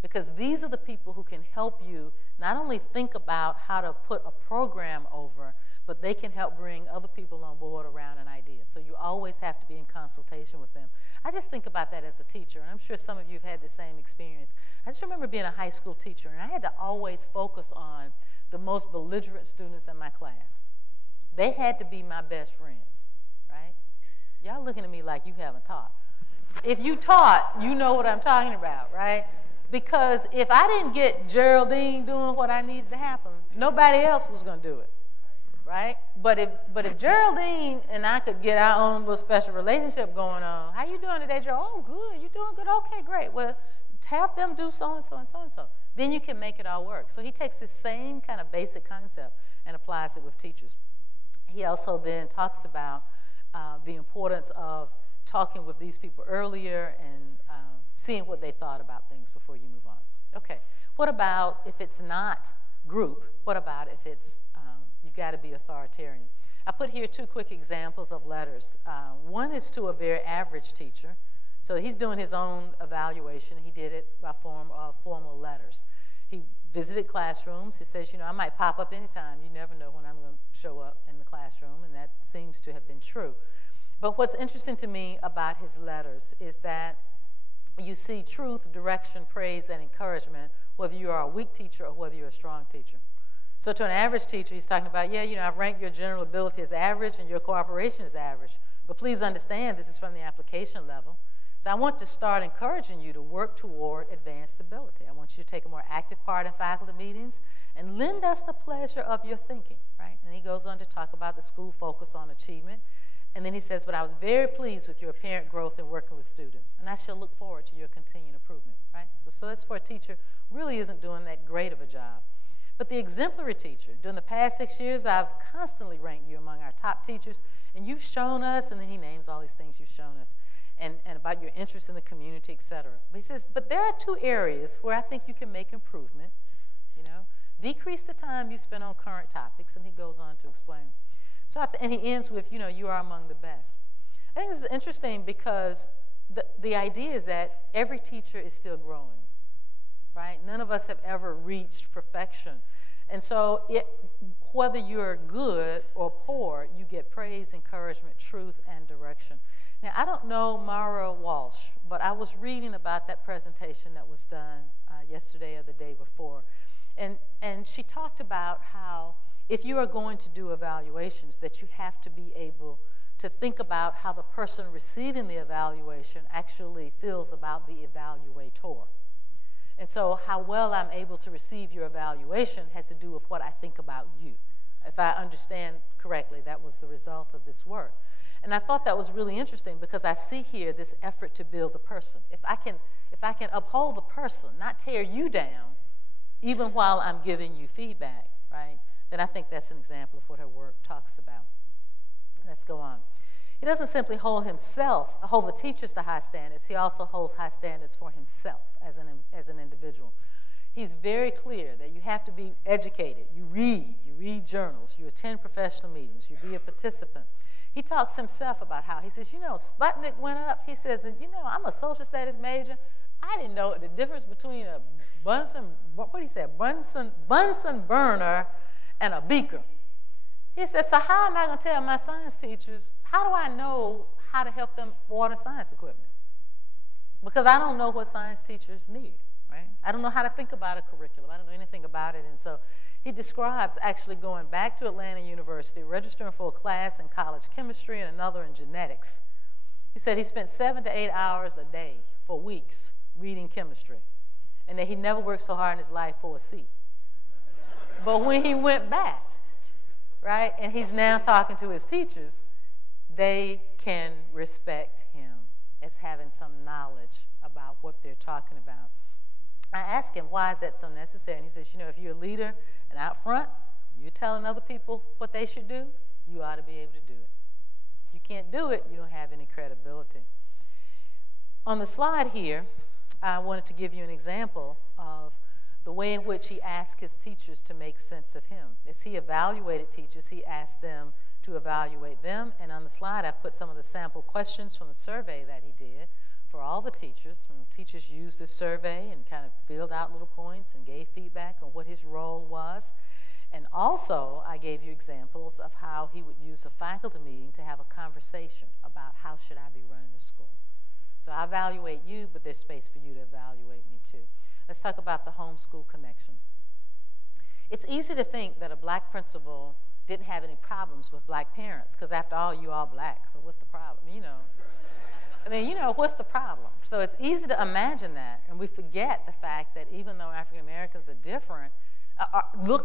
because these are the people who can help you not only think about how to put a program over, but they can help bring other people on board around an idea. So you always have to be in consultation with them. I just think about that as a teacher, and I'm sure some of you have had the same experience. I just remember being a high school teacher, and I had to always focus on the most belligerent students in my class. They had to be my best friends, right? Y'all looking at me like you haven't taught. If you taught, you know what I'm talking about, right? Because if I didn't get Geraldine doing what I needed to happen, nobody else was going to do it, right? But if Geraldine and I could get our own little special relationship going on, how you doing today, Gerald? Oh, good. You doing good? Okay, great. Well, have them do so-and-so and so-and-so. Then you can make it all work. So he takes this same kind of basic concept and applies it with teachers. He also then talks about the importance of talking with these people earlier and seeing what they thought about things before you move on. Okay, what about if it's not group? What about if it's, you've got to be authoritarian? I put here 2 quick examples of letters. One is to a very average teacher. So he's doing his own evaluation. He did it by form of formal letters. He visited classrooms. He says, you know, I might pop up anytime. You never know when I'm going to show up in the classroom, and that seems to have been true. But what's interesting to me about his letters is that you see truth, direction, praise, and encouragement, whether you are a weak teacher or whether you're a strong teacher. So to an average teacher, he's talking about, yeah, you know, I've ranked your general ability as average and your cooperation is average. But please understand, this is from the application level. So I want to start encouraging you to work toward advanced ability. I want you to take a more active part in faculty meetings and lend us the pleasure of your thinking, right? And he goes on to talk about the school focus on achievement. And then he says, but I was very pleased with your apparent growth in working with students, and I shall look forward to your continued improvement, right? So that's for a teacher who really isn't doing that great of a job. But the exemplary teacher, during the past 6 years, I've constantly ranked you among our top teachers, and you've shown us, and then he names all these things you've shown us, and about your interest in the community, et cetera. But he says, but there are 2 areas where I think you can make improvement, you know. Decrease the time you spend on current topics, and he goes on to explain. So and he ends with, you know, you are among the best. I think this is interesting because the idea is that every teacher is still growing, right? None of us have ever reached perfection. And so whether you're good or poor, you get praise, encouragement, truth, and direction. Now, I don't know Mara Walsh, but I was reading about that presentation that was done yesterday or the day before. And she talked about how if you are going to do evaluations, that you have to be able to think about how the person receiving the evaluation actually feels about the evaluator. And so how well I'm able to receive your evaluation has to do with what I think about you. If I understand correctly, that was the result of this work. And I thought that was really interesting because I see here this effort to build the person. If I can uphold the person, not tear you down, even while I'm giving you feedback, right, then I think that's an example of what her work talks about. Let's go on. He doesn't simply hold the teachers to high standards. He also holds high standards for himself as an individual. He's very clear that you have to be educated. You read journals, you attend professional meetings, you be a participant. He talks himself about how, he says, you know, Sputnik went up. He says, and you know, I'm a social studies major. I didn't know the difference between a Bunsen burner and a beaker. He said, so how am I going to tell my science teachers, how do I know how to help them order science equipment? Because I don't know what science teachers need, right? I don't know how to think about a curriculum. I don't know anything about it. And so he describes actually going back to Atlanta University, registering for a class in college chemistry and another in genetics. He said he spent 7 to 8 hours a day for weeks reading chemistry, and that he never worked so hard in his life for a C. But when he went back, right, and he's now talking to his teachers, they can respect him as having some knowledge about what they're talking about. I asked him, why is that so necessary? And he says, you know, if you're a leader and out front, you're telling other people what they should do, you ought to be able to do it. If you can't do it, you don't have any credibility. On the slide here, I wanted to give you an example of The way in which he asked his teachers to make sense of him. As he evaluated teachers, he asked them to evaluate them. And on the slide, I've put some of the sample questions from the survey that he did for all the teachers. And teachers used this survey and kind of filled out little points and gave feedback on what his role was. And also, I gave you examples of how he would use a faculty meeting to have a conversation about how should I be running the school. So I evaluate you, but there's space for you to evaluate me too. Let's talk about the homeschool connection. It's easy to think that a black principal didn't have any problems with black parents, because after all, you all black, so what's the problem, you know? I mean, you know, what's the problem? So it's easy to imagine that, and we forget the fact that even though African Americans are different,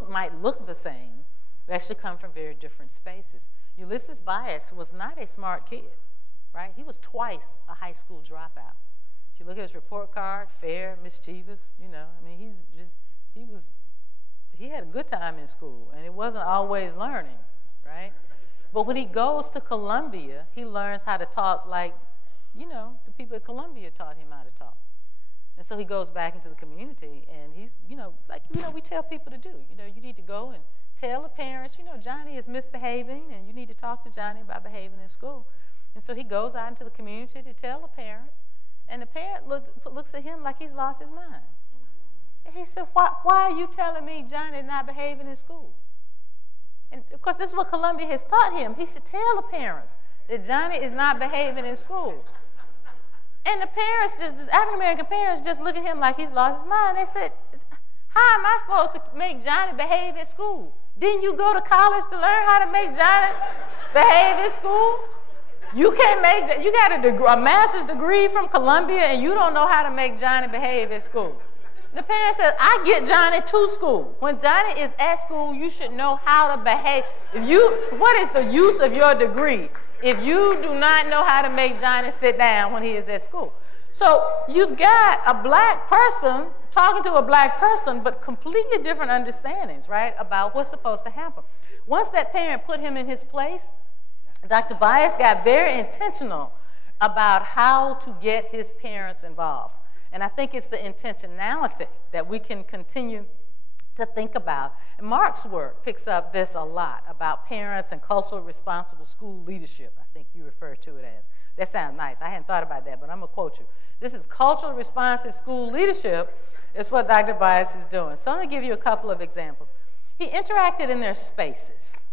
might look the same, we actually come from very different spaces. Ulysses Bias was not a smart kid, right? He was twice a high school dropout. If you look at his report card, fair, mischievous, you know, I mean, he had a good time in school, and it wasn't always learning, right? But when he goes to Columbia, he learns how to talk like, you know, the people at Columbia taught him how to talk. And so he goes back into the community, and he's, you know, like, you know, we tell people to do. You know, you need to go and tell the parents, you know, Johnny is misbehaving, and you need to talk to Johnny about behaving in school. And so he goes out into the community to tell the parents, and the parent looks at him like he's lost his mind. And he said, why are you telling me Johnny is not behaving in school? And of course, this is what Columbia has taught him. He should tell the parents that Johnny is not behaving in school. And the parents, the African-American parents, just look at him like he's lost his mind. They said, how am I supposed to make Johnny behave at school? Didn't you go to college to learn how to make Johnny behave at school? You can't make, you got a master's degree from Columbia, and you don't know how to make Johnny behave at school. The parent says, I get Johnny to school. When Johnny is at school, you should know how to behave. What is the use of your degree if you do not know how to make Johnny sit down when he is at school? So you've got a black person talking to a black person, but completely different understandings, right, about what's supposed to happen. Once that parent put him in his place, Dr. Bias got very intentional about how to get his parents involved. And I think it's the intentionality that we can continue to think about. And Mark's work picks up this a lot about parents and culturally responsible school leadership. I think you refer to it as. That sounds nice. I hadn't thought about that, but I'm going to quote you. This is culturally responsive school leadership is what Dr. Bias is doing. So I'm going to give you a couple of examples. He interacted in their spaces.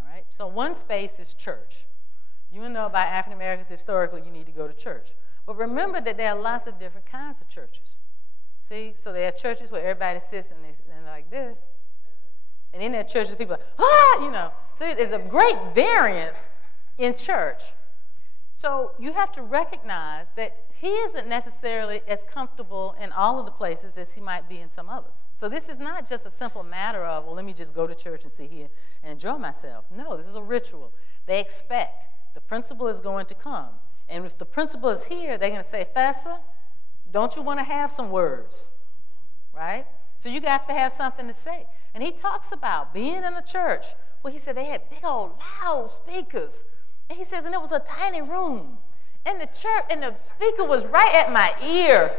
All right? So one space is church. You know about African Americans historically, you need to go to church. But remember that there are lots of different kinds of churches. See? So there are churches where everybody sits and they're like this. And then there are churches where people are, ah, you know. So there's a great variance in church. So you have to recognize that he isn't necessarily as comfortable in all of the places as he might be in some others. So this is not just a simple matter of, well, let me just go to church and sit here and enjoy myself. No, this is a ritual. They expect the principal is going to come. And if the principal is here, they're going to say, Fessa, don't you want to have some words, right? So you have to have something to say. And he talks about being in a church where he said they had big old loud speakers. And he says, and it was a tiny room. And the church, and the speaker was right at my ear.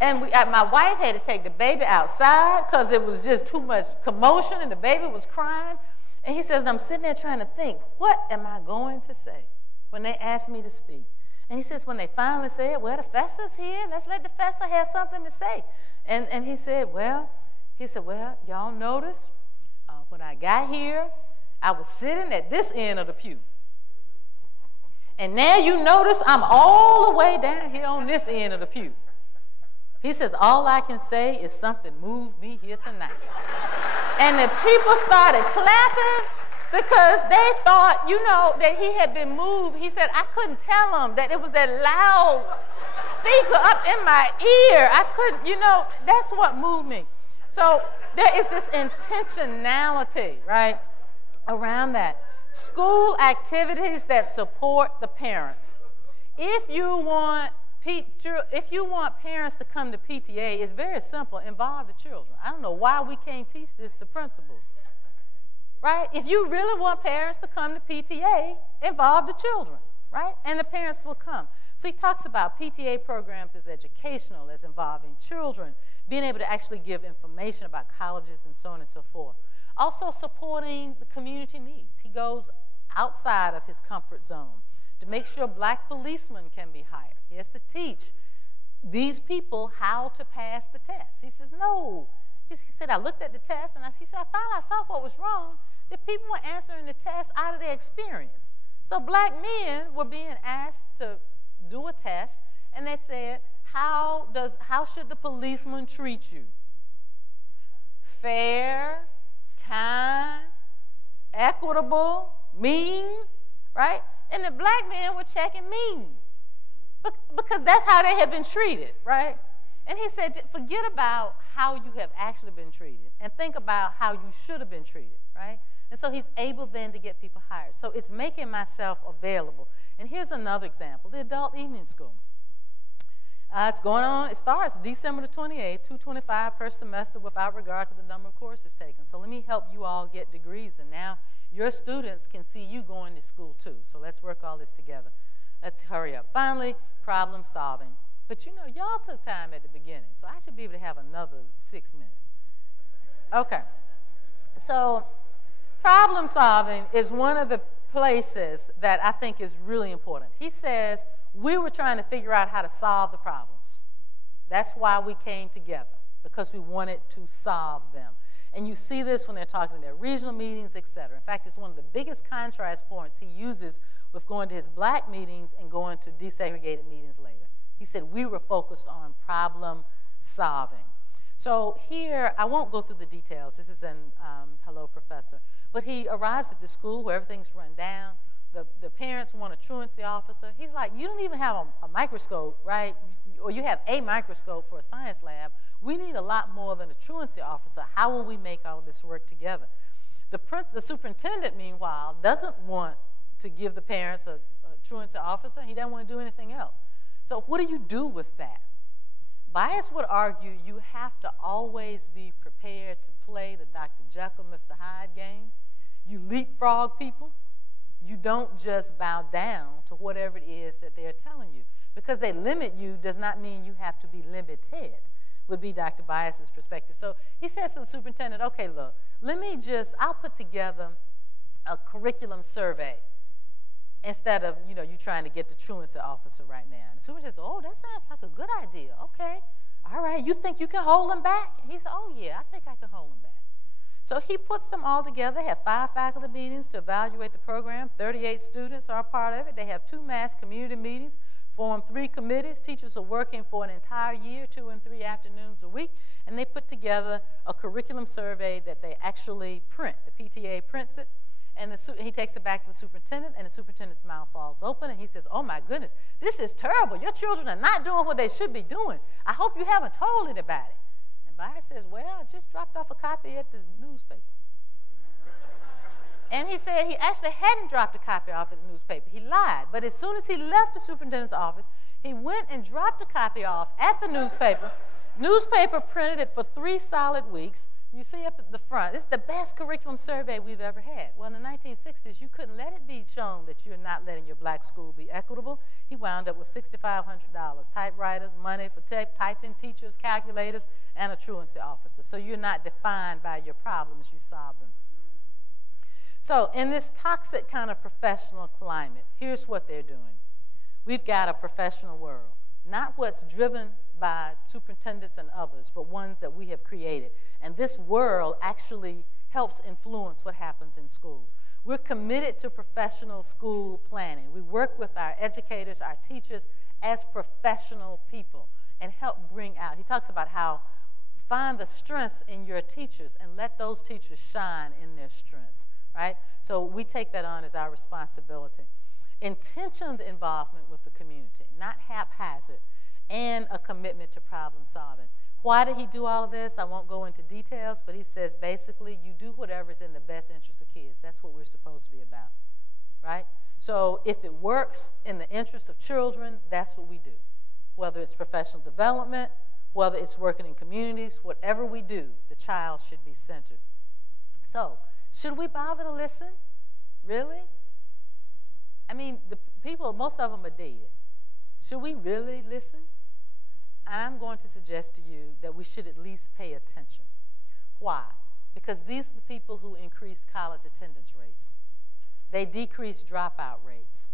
And my wife had to take the baby outside because it was just too much commotion and the baby was crying. And he says, I'm sitting there trying to think, what am I going to say when they ask me to speak? And he says, when they finally said, well, the Fessa's here, let's let the Fessa have something to say. And he said, well, y'all notice when I got here, I was sitting at this end of the pew. And now you notice I'm all the way down here on this end of the pew. He says, all I can say is something moved me here tonight. And the people started clapping because they thought, you know, that he had been moved. He said, I couldn't tell them that it was that loud speaker up in my ear. I couldn't, you know, that's what moved me. So there is this intentionality, right, around that. School activities that support the parents. If you want parents to come to PTA, it's very simple. Involve the children. I don't know why we can't teach this to principals. Right? If you really want parents to come to PTA, involve the children, right? And the parents will come. So he talks about PTA programs as educational, as involving children, being able to actually give information about colleges and so on and so forth. Also supporting the community needs. He goes outside of his comfort zone to make sure black policemen can be hired. He has to teach these people how to pass the test. He says, no. He said, I looked at the test, and he said, I saw what was wrong. The people were answering the test out of their experience. So black men were being asked to do a test, and they said, how should the policeman treat you? Fair, kind, equitable, mean, right? And the black men were checking mean because that's how they had been treated, right? And he said, forget about how you have actually been treated and think about how you should have been treated, right? And so he's able then to get people hired. So it's making myself available. And here's another example, the adult evening school. It's going on, it starts December the 28th, 225 per semester without regard to the number of courses taken. So let me help you all get degrees, and now your students can see you going to school too. So let's work all this together. Let's hurry up. Finally, problem solving. But you know, y'all took time at the beginning, so I should be able to have another 6 minutes. Okay. So problem solving is one of the places that I think is really important. He says, we were trying to figure out how to solve the problems. That's why we came together, because we wanted to solve them. And you see this when they're talking in their regional meetings, et cetera. In fact, it's one of the biggest contrast points he uses with going to his black meetings and going to desegregated meetings later. He said, we were focused on problem solving. So here, I won't go through the details. This is in Hello, Professor. But he arrives at the school where everything's run down. The parents want a truancy officer. He's like, you don't even have a microscope, right? Or you have a microscope for a science lab. We need a lot more than a truancy officer. How will we make all of this work together? The superintendent, meanwhile, doesn't want to give the parents a truancy officer. He doesn't want to do anything else. So what do you do with that? Bias would argue you have to always be prepared to play the Dr. Jekyll, Mr. Hyde game. You leapfrog people. You don't just bow down to whatever it is that they're telling you. Because they limit you does not mean you have to be limited, would be Dr. Bias's perspective. So he says to the superintendent, okay, look, I'll put together a curriculum survey instead of, you trying to get the truancy officer right now. And the superintendent says, oh, that sounds like a good idea. Okay, all right, you think you can hold them back? And he said, oh, yeah, I think I can hold them back. So he puts them all together. They have 5 faculty meetings to evaluate the program. 38 students are a part of it. They have 2 mass community meetings, form 3 committees. Teachers are working for an entire year, 2 and 3 afternoons a week, and they put together a curriculum survey that they actually print. The PTA prints it, and he takes it back to the superintendent, and the superintendent's mouth falls open, and he says, oh my goodness, this is terrible. Your children are not doing what they should be doing. I hope you haven't told it about it. Bias says, well, I just dropped off a copy at the newspaper. And he said he actually hadn't dropped a copy off at the newspaper. He lied. But as soon as he left the superintendent's office, he went and dropped a copy off at the newspaper. Newspaper printed it for 3 solid weeks. You see up at the front, this is the best curriculum survey we've ever had. Well, in the 1960s, you couldn't let it be shown that you're not letting your black school be equitable. He wound up with $6,500, typewriters, money for typing teachers, calculators, and a truancy officer. So you're not defined by your problems, you solve them. So in this toxic kind of professional climate, here's what they're doing. We've got a professional world, not what's driven by superintendents and others, but ones that we have created. And this world actually helps influence what happens in schools. We're committed to professional school planning. We work with our educators, our teachers, as professional people and help bring out. He talks about how find the strengths in your teachers and let those teachers shine in their strengths, right? So we take that on as our responsibility. Intentioned involvement with the community, not haphazard, and a commitment to problem solving. Why did he do all of this? I won't go into details, but he says basically you do whatever's in the best interest of kids. That's what we're supposed to be about, right? So if it works in the interest of children, that's what we do. Whether it's professional development, whether it's working in communities, whatever we do, the child should be centered. So should we bother to listen? Really? I mean, the people, most of them are dead. Should we really listen? I'm going to suggest to you that we should at least pay attention. Why? Because these are the people who increased college attendance rates. They decreased dropout rates.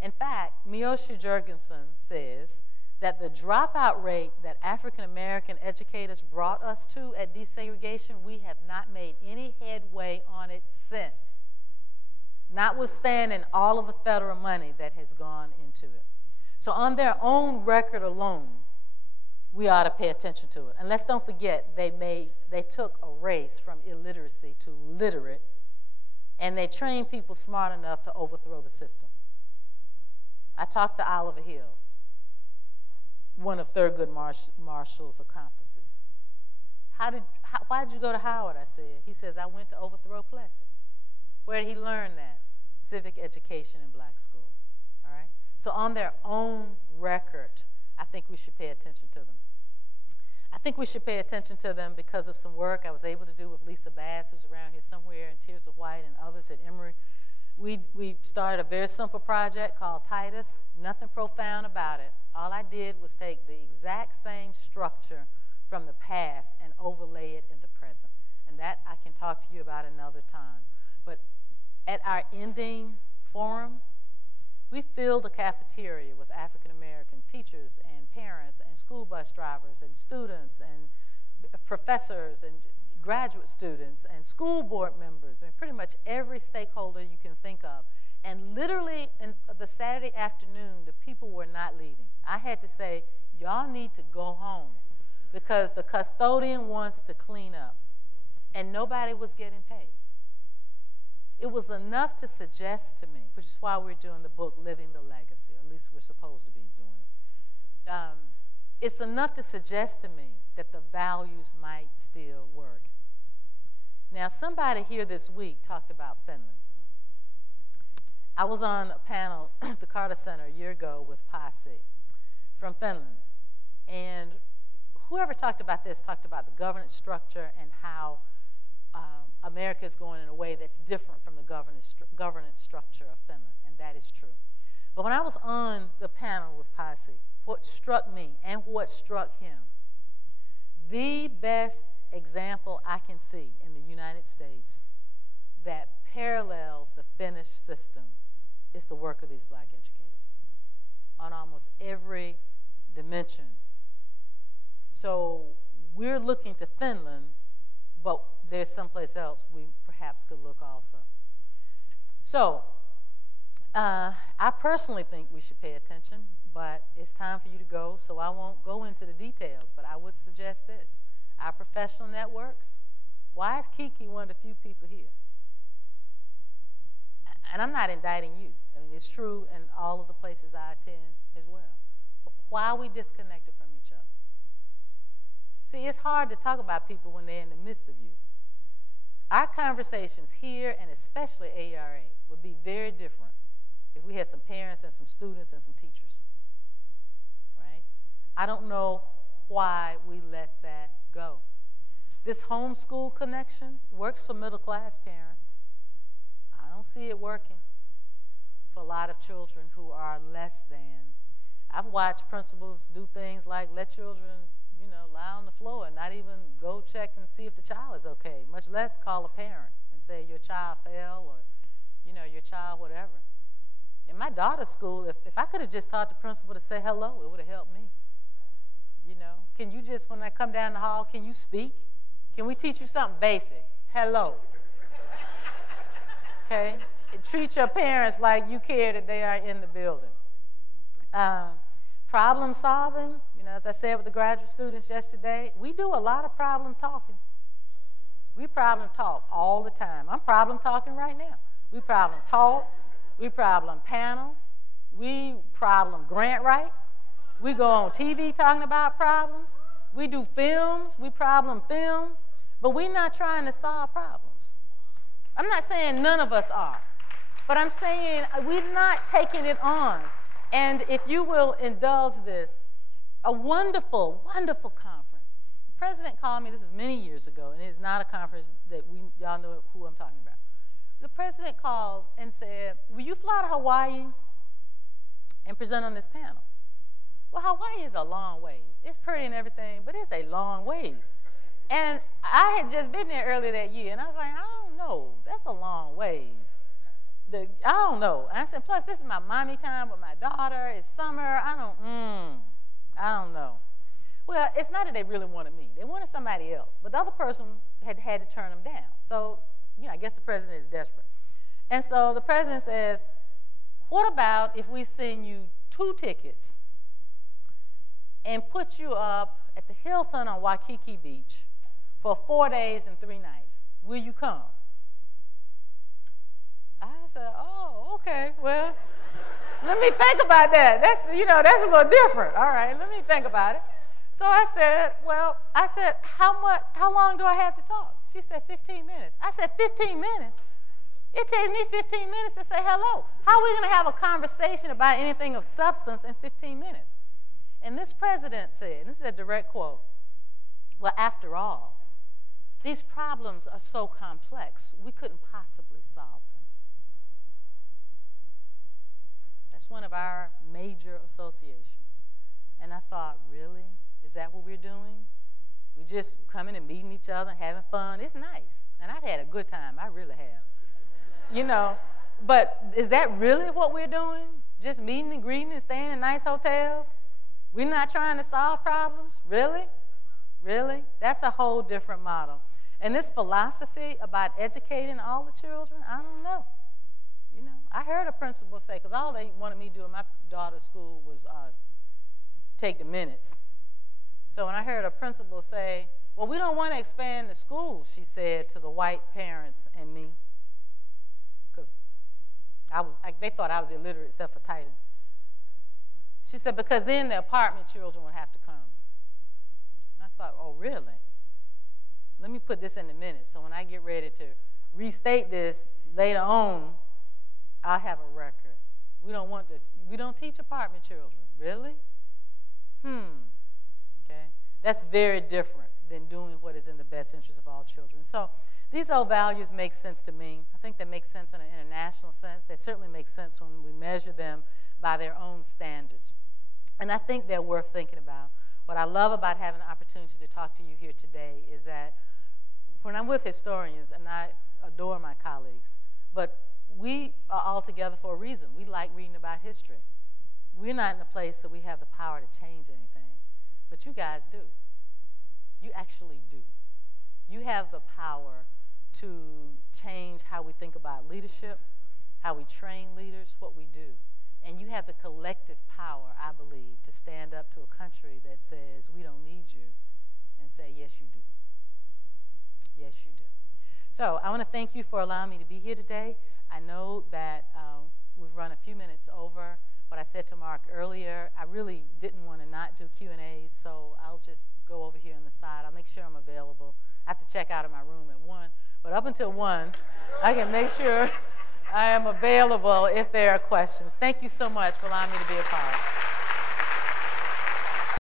In fact, Miosha Jurgensen says that the dropout rate that African American educators brought us to at desegregation, we have not made any headway on it since, notwithstanding all of the federal money that has gone into it. So on their own record alone, we ought to pay attention to it. And let's don't forget, they took a race from illiteracy to literate, and they trained people smart enough to overthrow the system. I talked to Oliver Hill, one of Thurgood Marshall's accomplices. Why did you go to Howard, I said. He says, I went to overthrow Plessy. Where did he learn that? Civic education in black schools, all right? So on their own record, I think we should pay attention to them. I think we should pay attention to them because of some work I was able to do with Lisa Bass, who's around here somewhere, and Tears of White and others at Emory. We started a very simple project called Titus, nothing profound about it. All I did was take the exact same structure from the past and overlay it in the present. And that I can talk to you about another time. But at our ending forum, we filled a cafeteria with African American teachers and parents and school bus drivers and students and professors and graduate students and school board members, and pretty much every stakeholder you can think of. And literally, in the Saturday afternoon, the people were not leaving. I had to say, y'all need to go home because the custodian wants to clean up. And nobody was getting paid. It was enough to suggest to me, which is why we're doing the book, Living the Legacy, or at least we're supposed to be doing it. It's enough to suggest to me that the values might still work. Now, somebody here this week talked about Finland. I was on a panel at the Carter Center a year ago with Pasi from Finland. And whoever talked about this talked about the governance structure and how America is going in a way that's different from the governance structure of Finland, and that is true. But when I was on the panel with Pasi, what struck me and what struck him, the best example I can see in the United States that parallels the Finnish system is the work of these black educators on almost every dimension. So we're looking to Finland, but there's someplace else we perhaps could look also. So I personally think we should pay attention, but it's time for you to go, so I won't go into the details, but I would suggest this. Our professional networks, why is Kiki one of the few people here? And I'm not indicting you. I mean, it's true in all of the places I attend as well. But why are we disconnected from each other? See, it's hard to talk about people when they're in the midst of you. Our conversations here, and especially ARA, would be very different if we had some parents and some students and some teachers, right? I don't know why we let that go. This homeschool connection works for middle-class parents. I don't see it working for a lot of children who are less than. I've watched principals do things like let children, you know, lie on the floor and not even go check and see if the child is okay, much less call a parent and say your child fell or, you know, your child whatever. In my daughter's school, if I could have just taught the principal to say hello, it would have helped me. You know, can you just, when I come down the hall, can you speak? Can we teach you something basic? Hello. Okay? Treat your parents like you care that they are in the building. Problem solving, you know, as I said with the graduate students yesterday, we do a lot of problem talking. We problem talk all the time. I'm problem talking right now. We problem talk, we problem panel, we problem grant write, we go on TV talking about problems, we do films, we problem film, but we're not trying to solve problems. I'm not saying none of us are, but I'm saying we're not taking it on. And if you will indulge this, a wonderful, wonderful conference. The president called me, this is many years ago, and it's not a conference that y'all know who I'm talking about. The president called and said, will you fly to Hawaii and present on this panel? Well, Hawaii is a long ways. It's pretty and everything, but it's a long ways. And I had just been there earlier that year, and I was like, I don't know. That's a long ways. I don't know. And I said, plus, this is my mommy time with my daughter. It's summer. I don't know. Well, it's not that they really wanted me. They wanted somebody else. But the other person had to turn them down. So, I guess the president is desperate. And so the president says, what about if we send you 2 tickets and put you up at the Hilton on Waikiki Beach for 4 days and 3 nights? Will you come? I said, oh, okay, well, let me think about that. That's a little different. All right, let me think about it. So I said, how long do I have to talk? She said, 15 minutes. I said, 15 minutes? It takes me 15 minutes to say hello. How are we going to have a conversation about anything of substance in 15 minutes? And this president said, and this is a direct quote, well, after all, these problems are so complex, we couldn't possibly solve them. That's one of our major associations. And I thought, really? Is that what we're doing? We just coming and meeting each other and having fun. It's nice. And I've had a good time. I really have. But is that really what we're doing? Just meeting and greeting and staying in nice hotels? We're not trying to solve problems? Really? Really? That's a whole different model. And this philosophy about educating all the children, I don't know. I heard a principal say, because all they wanted me to do in my daughter's school was take the minutes. So when I heard a principal say, well, we don't want to expand the school, she said to the white parents and me, because they thought I was illiterate except for typing. She said, because then the apartment children would have to come. I thought, oh, really? Let me put this in the minutes, so when I get ready to restate this later on, I'll have a record. We don't teach apartment children. Really? Okay. That's very different than doing what is in the best interest of all children. So these old values make sense to me. I think they make sense in an international sense. They certainly make sense when we measure them by their own standards. And I think they're worth thinking about. What I love about having the opportunity to talk to you here today is that when I'm with historians, and I adore my colleagues, but we are all together for a reason. We like reading about history. We're not in a place that we have the power to change anything, but you guys do. You actually do. You have the power to change how we think about leadership, how we train leaders, what we do. And you have the collective power, I believe, to stand up to a country that says, we don't need you, and say, yes, you do. Yes, you do. So I want to thank you for allowing me to be here today. I know that we've run a few minutes over. What I said to Mark earlier, I really didn't want to not do Q&As, so I'll just go over here on the side. I'll make sure I'm available. I have to check out of my room at 1, but up until 1, I can make sure I am available if there are questions. Thank you so much for allowing me to be a part.